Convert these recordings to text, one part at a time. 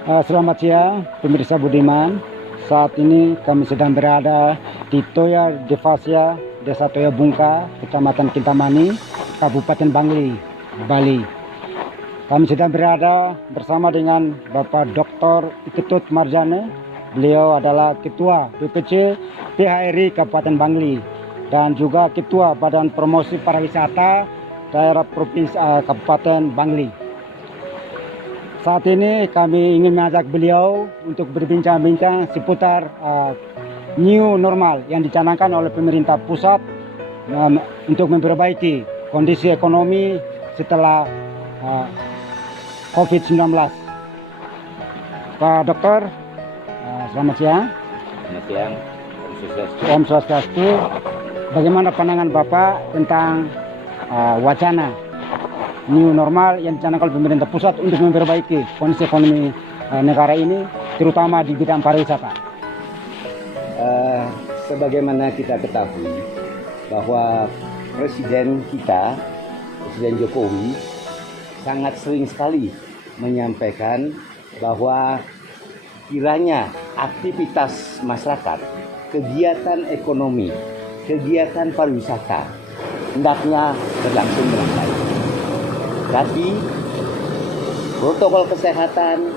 Selamat siang, pemirsa Budiman. Saat ini kami sedang berada di Toya Devasya, Desa Toya Bungka, Kecamatan Kintamani, Kabupaten Bangli, Bali. Kami sedang berada bersama dengan Bapak Dr. Iketut Marjane. Beliau adalah Ketua BPC PHRI Kabupaten Bangli dan juga Ketua Badan Promosi Pariwisata Daerah Provinsi Kabupaten Bangli. Saat ini kami ingin mengajak beliau untuk berbincang-bincang seputar new normal yang dicanangkan oleh pemerintah pusat untuk memperbaiki kondisi ekonomi setelah COVID-19. Pak Dokter, selamat siang. Selamat siang, Om Swastiastu. Bagaimana pandangan Bapak tentang wacana new normal yang dicanangkan oleh pemerintah pusat untuk memperbaiki kondisi ekonomi negara ini, terutama di bidang pariwisata? Sebagaimana kita ketahui bahwa Presiden kita, Presiden Jokowi, sangat sering sekali menyampaikan bahwa kiranya aktivitas masyarakat, kegiatan ekonomi, kegiatan pariwisata hendaknya berlangsung dengan baik. Tapi protokol kesehatan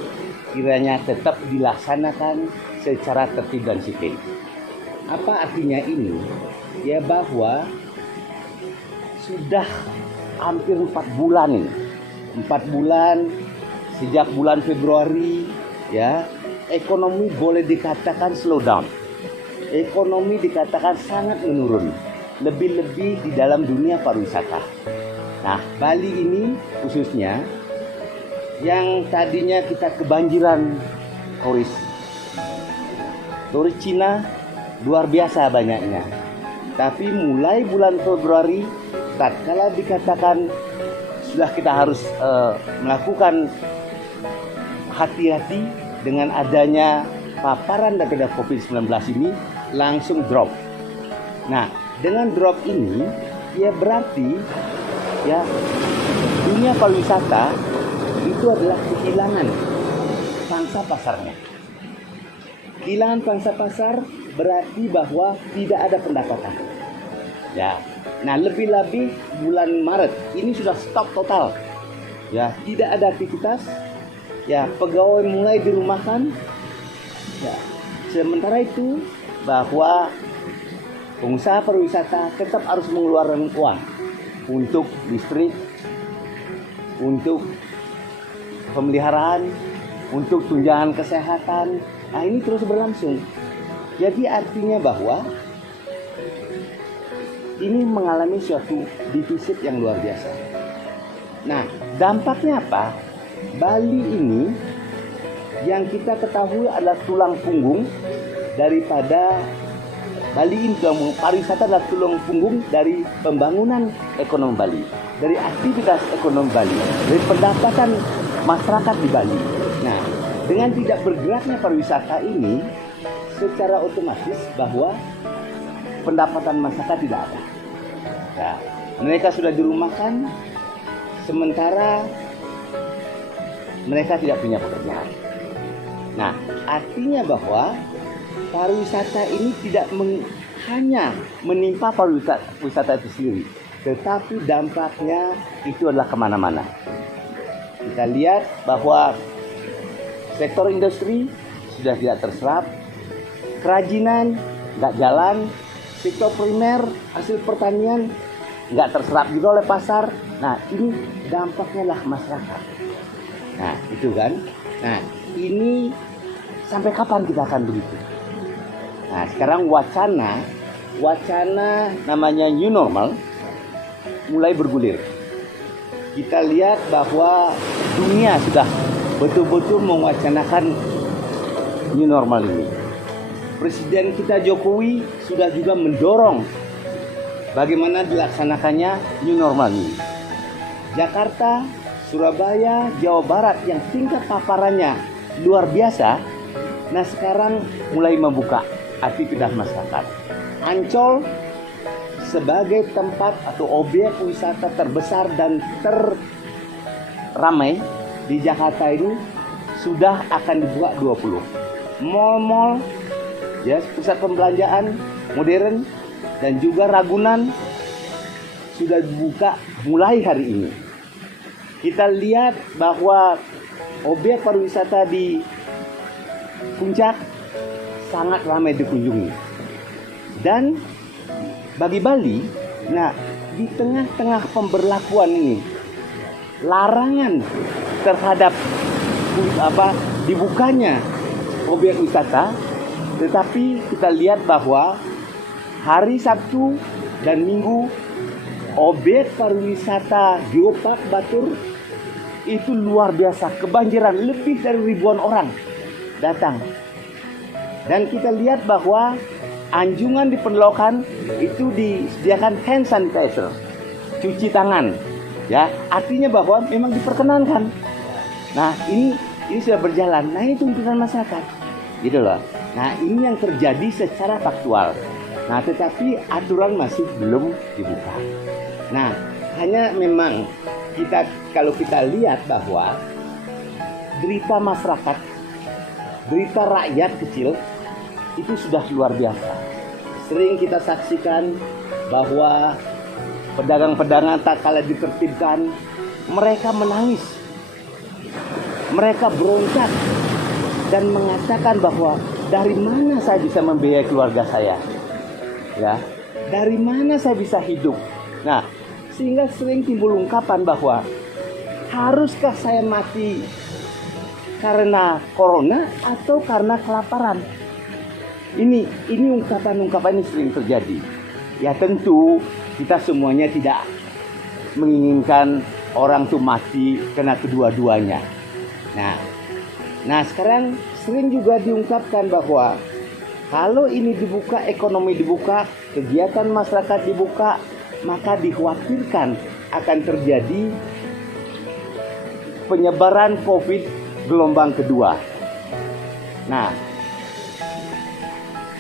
kiranya tetap dilaksanakan secara tertib dan disiplin. Apa artinya ini? Ya bahwa sudah hampir 4 bulan ini. 4 bulan sejak bulan Februari, ya, ekonomi boleh dikatakan slow down. Ekonomi dikatakan sangat menurun. Lebih-lebih di dalam dunia pariwisata. Nah, Bali ini khususnya yang tadinya kita kebanjiran turis Cina luar biasa banyaknya. Tapi mulai bulan Februari, tatkala dikatakan sudah kita harus melakukan hati-hati dengan adanya paparan daripada COVID-19 ini, langsung drop. Nah, dengan drop ini, ya berarti ya dunia pariwisata itu adalah kehilangan pangsa pasarnya. Kehilangan pangsa pasar berarti bahwa tidak ada pendapatan. Ya, nah lebih-lebih bulan Maret ini sudah stop total. Ya, tidak ada aktivitas. Ya, pegawai mulai dirumahkan. Ya, sementara itu bahwa pengusaha pariwisata tetap harus mengeluarkan uang untuk listrik, untuk pemeliharaan, untuk tunjangan kesehatan. Nah, ini terus berlangsung. Jadi artinya bahwa ini mengalami suatu defisit yang luar biasa. Nah, dampaknya apa? Bali ini yang kita ketahui adalah tulang punggung daripada Bali ini, pariwisata adalah tulang punggung dari pembangunan ekonomi Bali, dari aktivitas ekonomi Bali, dari pendapatan masyarakat di Bali. Nah, dengan tidak bergeraknya pariwisata ini, secara otomatis bahwa pendapatan masyarakat tidak ada. Nah, mereka sudah dirumahkan, sementara mereka tidak punya pekerjaan. Nah, artinya bahwa pariwisata ini tidak hanya menimpa pariwisata itu sendiri, tetapi dampaknya itu adalah kemana-mana. Kita lihat bahwa sektor industri sudah tidak terserap, kerajinan nggak jalan, sektor primer, hasil pertanian nggak terserap juga oleh pasar. Nah, ini dampaknya lah masyarakat. Nah, itu kan. Nah, ini sampai kapan kita akan begitu? Nah, sekarang wacana namanya new normal mulai bergulir. Kita lihat bahwa dunia sudah betul-betul mewacanakan new normal ini. Presiden kita Jokowi sudah juga mendorong bagaimana dilaksanakannya new normal ini. Jakarta, Surabaya, Jawa Barat yang tingkat paparannya luar biasa, nah sekarang mulai membuka aktivitas masyarakat. Ancol sebagai tempat atau objek wisata terbesar dan terramai di Jakarta ini sudah akan dibuka 20. Mall-mall, ya, pusat pembelanjaan modern dan juga Ragunan sudah dibuka mulai hari ini. Kita lihat bahwa objek pariwisata di Puncak sangat ramai dikunjungi. Dan bagi Bali, nah, di tengah-tengah pemberlakuan ini, larangan terhadap dibukanya objek wisata, tetapi kita lihat bahwa hari Sabtu dan Minggu objek pariwisata Geopark Batur itu luar biasa, kebanjiran, lebih dari ribuan orang datang. Dan kita lihat bahwa anjungan di pendokan itu disediakan hand sanitizer, cuci tangan, ya, artinya bahwa memang diperkenankan. Nah, ini sudah berjalan. Nah, ini tuntutan masyarakat, gitu loh. Nah, ini yang terjadi secara faktual. Nah, tetapi aturan masih belum dibuka. Nah, hanya memang kalau kita lihat bahwa derita masyarakat, derita rakyat kecil itu sudah luar biasa. Sering kita saksikan bahwa pedagang-pedagang tak kala ditertibkan, mereka menangis, mereka berontak dan mengatakan bahwa dari mana saya bisa membiayai keluarga saya, ya, dari mana saya bisa hidup. Nah, sehingga sering timbul ungkapan bahwa haruskah saya mati karena corona atau karena kelaparan. Ini ungkapan-ungkapan ini sering terjadi. Ya, tentu kita semuanya tidak menginginkan orang itu mati karena kedua-duanya. Nah, sekarang sering juga diungkapkan bahwa kalau ini dibuka, ekonomi dibuka, kegiatan masyarakat dibuka, maka dikhawatirkan akan terjadi penyebaran COVID gelombang kedua. Nah,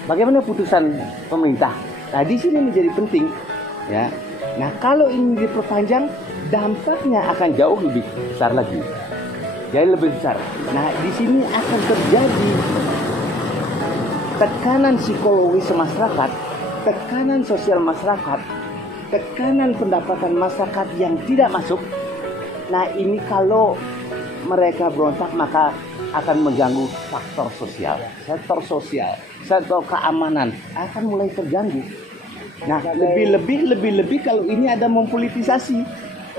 bagaimana putusan pemerintah? Nah, di sini menjadi penting, ya. Nah, kalau ini diperpanjang, dampaknya akan jauh lebih besar lagi. Jadi lebih besar. Nah, di sini akan terjadi tekanan psikologis masyarakat, tekanan sosial masyarakat, tekanan pendapatan masyarakat yang tidak masuk. Nah, ini kalau mereka berontak maka akan mengganggu sektor keamanan akan mulai terganggu. Nah, lebih kalau ini ada mempolitisasi.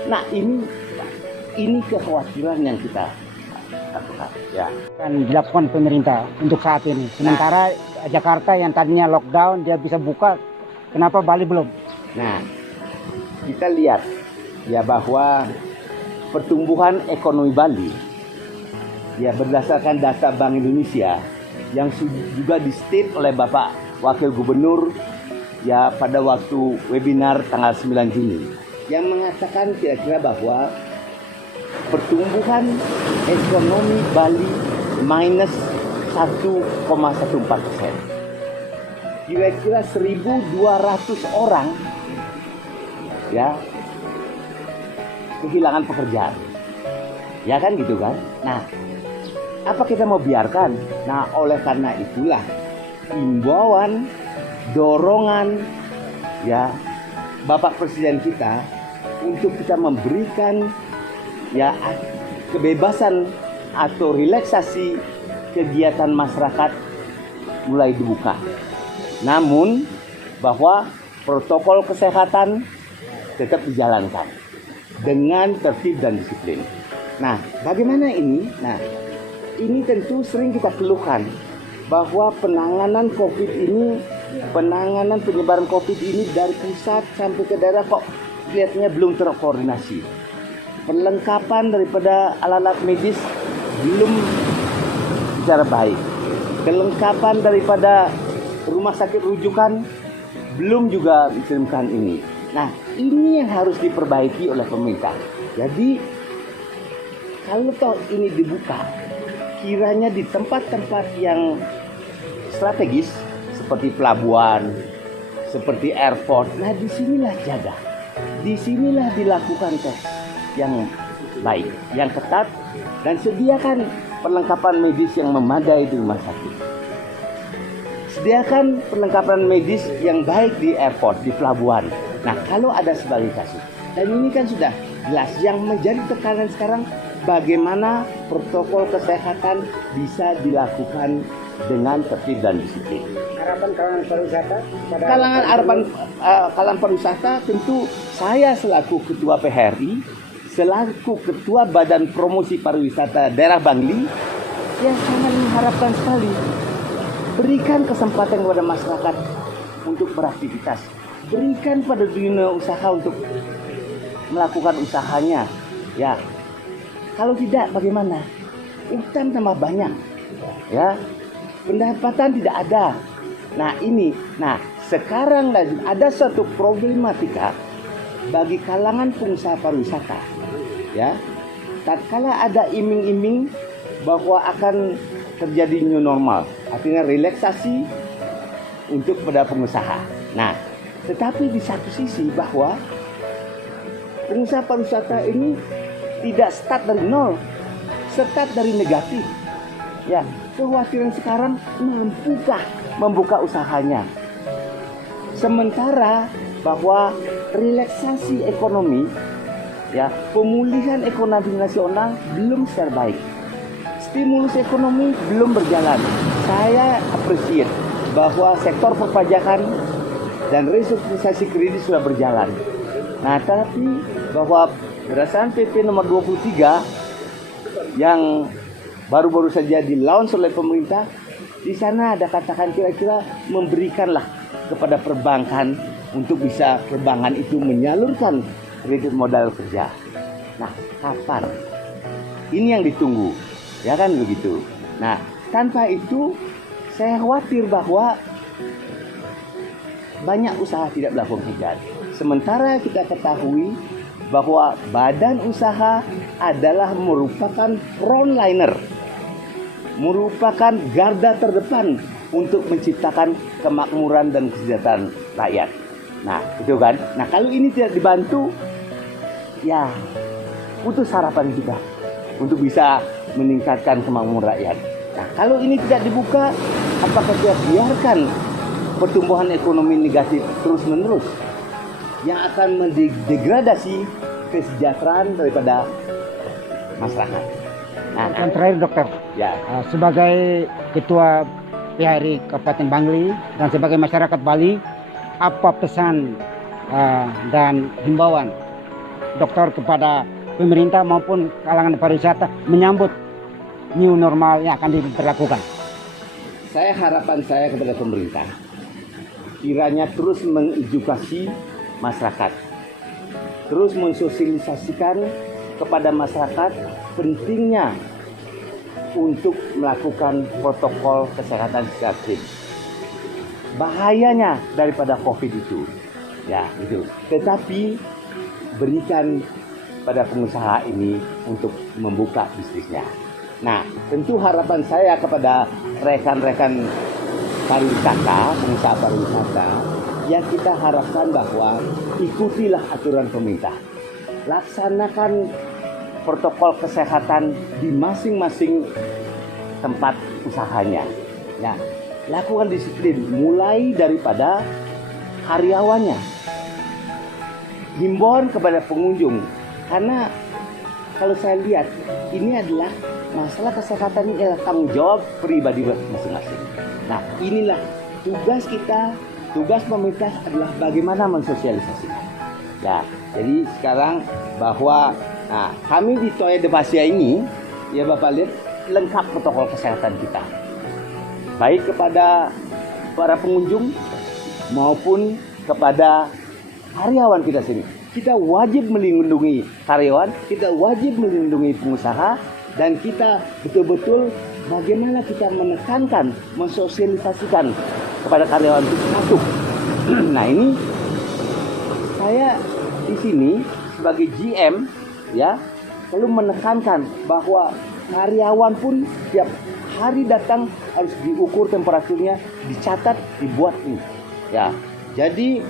Nah, ini kekhawatiran yang kita lakukan, ya. Kan dilakukan pemerintah untuk saat ini. Sementara Jakarta yang tadinya lockdown dia bisa buka, kenapa Bali belum? Nah, kita lihat ya bahwa pertumbuhan ekonomi Bali, ya, berdasarkan data Bank Indonesia yang juga di-state oleh Bapak Wakil Gubernur, ya, pada waktu webinar tanggal 9 Juni yang mengatakan kira-kira bahwa pertumbuhan ekonomi Bali minus 1,14%. Kira-kira 1.200 orang, ya, kehilangan pekerjaan. Ya kan gitu kan? Nah, apa kita mau biarkan? Nah, oleh karena itulah imbauan, dorongan, ya, Bapak Presiden kita untuk kita memberikan, ya, kebebasan atau relaksasi kegiatan masyarakat mulai dibuka. Namun bahwa protokol kesehatan tetap dijalankan dengan tertib dan disiplin. Nah, bagaimana ini? Nah, ini tentu sering kita keluhkan bahwa penanganan penyebaran COVID ini dari pusat sampai ke daerah kok kelihatannya belum terkoordinasi. Perlengkapan daripada alat-alat medis belum secara baik. Kelengkapan daripada rumah sakit rujukan belum juga dikirimkan ini. Nah, ini yang harus diperbaiki oleh pemerintah. Jadi, kalau toh ini dibuka, kiranya di tempat-tempat yang strategis seperti pelabuhan, seperti airport, nah disinilah jaga. Disinilah dilakukan tes yang baik, yang ketat, dan sediakan perlengkapan medis yang memadai di rumah sakit. Sediakan perlengkapan medis yang baik di airport, di pelabuhan. Nah, kalau ada sebagai kasus. Dan ini kan sudah jelas. Yang menjadi tekanan sekarang bagaimana protokol kesehatan bisa dilakukan dengan tertib dan disiplin. Harapan kalangan pariwisata? Kalangan pariwisata tentu saya selaku Ketua PHRI, selaku Ketua Badan Promosi Pariwisata Daerah Bangli, yang sangat mengharapkan sekali berikan kesempatan kepada masyarakat untuk beraktivitas, berikan pada dunia usaha untuk melakukan usahanya. Ya, kalau tidak bagaimana? Utang tambah banyak, ya, pendapatan tidak ada. Nah sekarang ada satu problematika bagi kalangan pengusaha pariwisata, ya. Tatkala ada iming-iming bahwa akan terjadi new normal, artinya relaksasi untuk pada pengusaha. Nah, tetapi di satu sisi bahwa pengusaha pariwisata ini tidak start dari nol, start dari negatif. Ya, kekhawatiran sekarang mampukah membuka usahanya. Sementara bahwa relaksasi ekonomi, ya, pemulihan ekonomi nasional belum secara baik. Stimulus ekonomi belum berjalan. Saya appreciate bahwa sektor perpajakan dan restrukturisasi kredit sudah berjalan. Nah, tapi bahwa berdasarkan PP nomor 23 yang baru-baru saja di-launch oleh pemerintah, di sana ada katakan kira-kira memberikanlah kepada perbankan untuk bisa perbankan itu menyalurkan kredit modal kerja. Nah, kapan? Ini yang ditunggu, ya kan begitu. Nah, tanpa itu saya khawatir bahwa banyak usaha tidak melakukan kegiatan. Sementara kita ketahui bahwa badan usaha adalah merupakan frontliner, merupakan garda terdepan untuk menciptakan kemakmuran dan kesejahteraan rakyat. Nah, itu kan. Nah, kalau ini tidak dibantu, ya putus harapan kita untuk bisa meningkatkan kemakmuran rakyat. Nah, kalau ini tidak dibuka, apakah kita biarkan pertumbuhan ekonomi negatif terus-menerus yang akan mendegradasi kesejahteraan daripada masyarakat. Nah, yang terakhir dokter, ya, sebagai Ketua PHRI Kabupaten Bangli dan sebagai masyarakat Bali, apa pesan dan himbauan dokter kepada pemerintah maupun kalangan pariwisata menyambut new normal yang akan diberlakukan? Harapan saya kepada pemerintah, kiranya terus mengedukasi masyarakat, terus mensosialisasikan kepada masyarakat pentingnya untuk melakukan protokol kesehatan secara aktif. Bahayanya daripada COVID itu, ya itu. Tetapi berikan pada pengusaha ini untuk membuka bisnisnya. Nah, tentu harapan saya kepada rekan-rekan pariwisata, pengusaha pariwisata, yang kita harapkan bahwa ikutilah aturan pemerintah, laksanakan protokol kesehatan di masing-masing tempat usahanya. Ya, lakukan disiplin mulai daripada karyawannya, himbauan kepada pengunjung, karena kalau saya lihat ini adalah masalah kesehatan, ini adalah tanggung jawab pribadi masing-masing. Nah, inilah tugas kita, tugas pemerintah adalah bagaimana mensosialisasikan. Ya, jadi sekarang bahwa kami di Toya Devasia ini, ya Bapak lihat, lengkap protokol kesehatan kita. Baik kepada para pengunjung maupun kepada karyawan kita sini. Kita wajib melindungi karyawan, kita wajib melindungi pengusaha, dan kita betul-betul bagaimana kita menekankan, mensosialisasikan kepada karyawan itu patuh. Nah, ini saya di sini sebagai GM, ya, selalu menekankan bahwa karyawan pun tiap hari datang harus diukur temperaturnya, dicatat, dibuat ini. Ya, jadi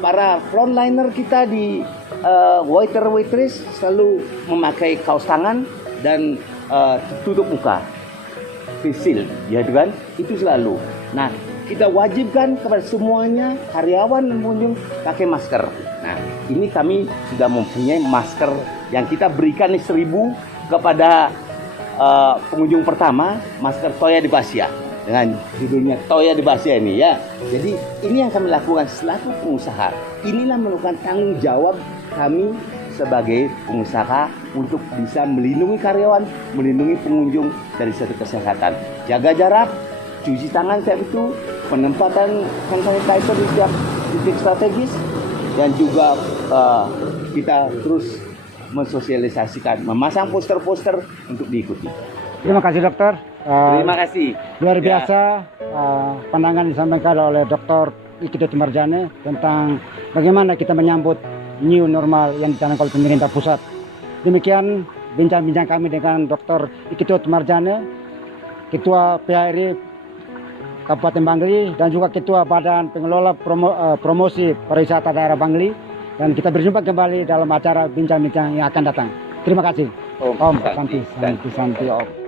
para frontliner kita di waiter waitress selalu memakai kaos tangan dan tutup muka, face shield, ya kan? Itu selalu. Nah, kita wajibkan kepada semuanya karyawan dan pengunjung pakai masker. Nah, ini kami sudah mempunyai masker yang kita berikan 1.000 kepada pengunjung pertama, masker Toya di Basia dengan judulnya Toya di Basia ini ya. Jadi ini yang kami lakukan selaku pengusaha. Inilah merupakan tanggung jawab kami sebagai pengusaha untuk bisa melindungi karyawan, melindungi pengunjung dari satu kesehatan. Jaga jarak, cuci tangan setiap itu, penempatan hand sanitizer di setiap titik strategis, dan juga kita terus mensosialisasikan, memasang poster-poster untuk diikuti. Terima kasih dokter. Terima kasih. Luar biasa pandangan disampaikan oleh Dr. Ikito Timarjane tentang bagaimana kita menyambut new normal yang dicanangkan oleh pemerintah pusat. Demikian bincang-bincang kami dengan Dr. Ikito Timarjane, Ketua PHRI Kabupaten Bangli dan juga Ketua Badan Pengelola Promosi Pariwisata Daerah Bangli. Dan kita berjumpa kembali dalam acara bincang-bincang yang akan datang. Terima kasih. Om Santi Om.